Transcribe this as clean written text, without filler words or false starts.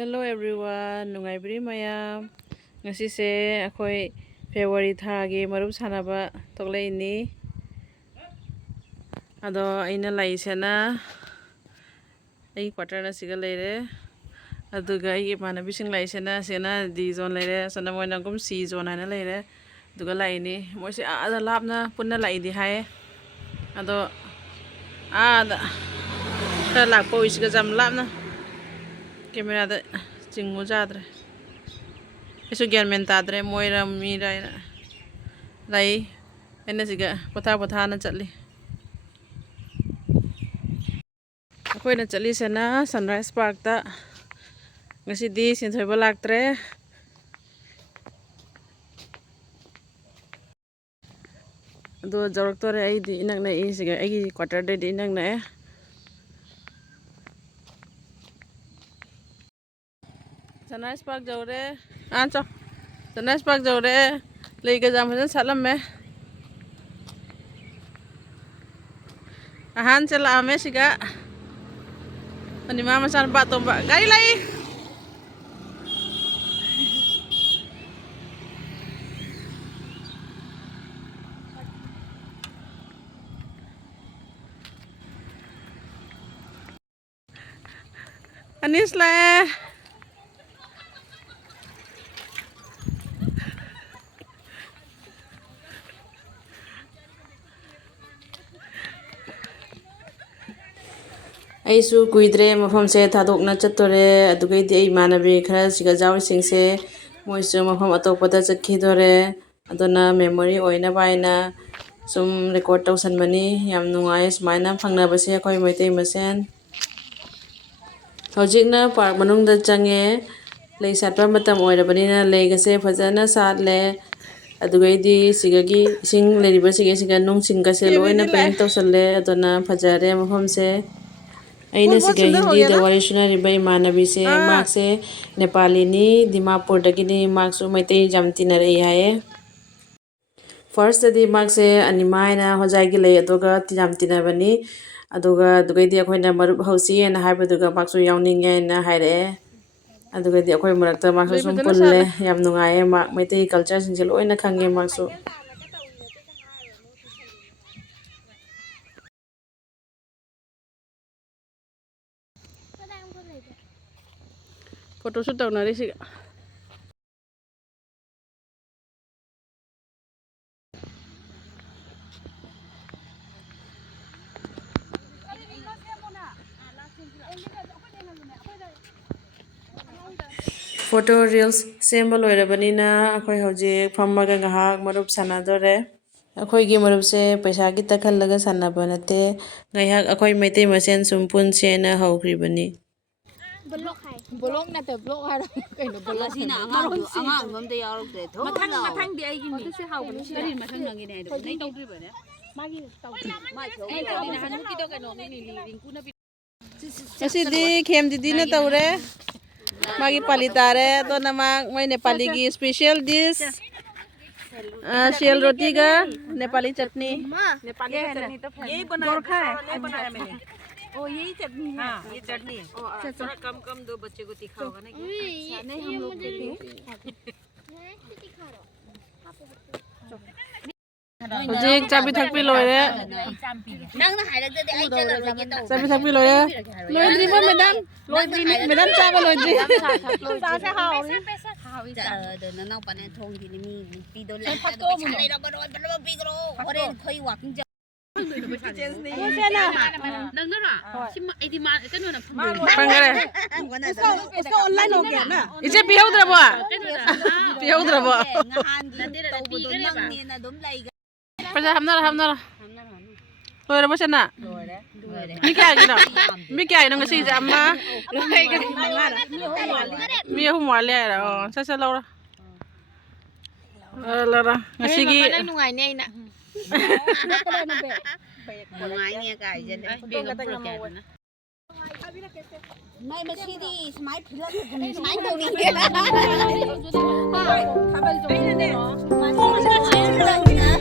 Hello everyone, nungaibri mayam. Ngasise akhoi February thagi marup sanaba tokleini. Ado aina laisena ai quarter na siga leire. Aduga ai manabi sing laisena sena D zone leire sana moina gum C zone ana leire. Duga laini moisi ada lapna punna laidi hai. Ado ada ta lakpo isiga jam lapna. Camera da chingu jadre isu gyan men tadre moira mira lai ena siga potha na chatli akoi na chatli sena Sunrise Park ta ngasi di sinthoi balaktre do jorok tore ai di inak na i siga ai quarter de di inak na Sunrise Park jaure cho Sunrise Park jaure lei ga jam hajan salam me ahan chala ame siga ani mama san ba tomba gari lai anis le aisu kuidre mafam se thadok na chatore adugai di ai manabi khara siga jawi singse moisu mafam atokpada chakhi dore adona memory oina baina sum record tausan mani yam nungai smaina phangna base khoi moitei masen hojikna park manungda change lei satpa matam oirabanina leigase fajana satle adugai di sigagi sing leriba siga nung singase loina paint tausalle adona fajare mafam se aina siga hindi da wari sunariba imanabi se mark se Nepali ni Dimapur dagini mark su maitei jam tinarei haye first di mark se animaina hojai gi lei adoga jam tinabani adoga dugai di akoina marup hausi na haibaduga mark su yawninge na haire aduga di akoi marakta mark su sum pulle yam nungaye mark maitei culture singse loina khange mark su Photoshoot taunari siga photo reels sembal loirabanina akhoi hojik phamaga ngahak marup sanadore akhoi gi marup se paisa gi takhallaga sanaba nate ngaihak akhoi maitei masen sumpun sena haukribani Bolong na to blog har kaino bolong sina anga ngomde yarokte tho mathang di ai gini se hau ni sari mathang nangi ne do nei tau bane magi tau ma chho ai tau na hanu ki to kaino ni rinku na asi di khem didi na taure magi palitare to namak mai Nepali gi special dish shell roti ga Nepali chutney Nepali chutney to यही बनाया मैंने ओ यही चटनी है हाँ ये चटनी थोड़ा कम दो बच्चे को दिखाओगा ना नहीं हम लोग hojik chabi thakpi loire nang na hai rakte ai chala lagi to chabi thakpi loire loidri ma madam chaba loidri sa se hau do na nau pane thong di mi pi do la ta do cha nei ro ba ro pi ro ore khoi walking nang na ra sim ai di ma ka no na pangare इसका online हो गया ना iche pihodrabo pihodrabo ngahan gi to bu do nang ni na dum lai paja hamnara loire ba sana rồi mi kya gina mi kya ina ngasi jamma mi hu mwale ra sa laura lara ngasi gi nungai nei na ngai nghe cái gì đấy mai mà xí đi mai phí lắm mai đâu đi ha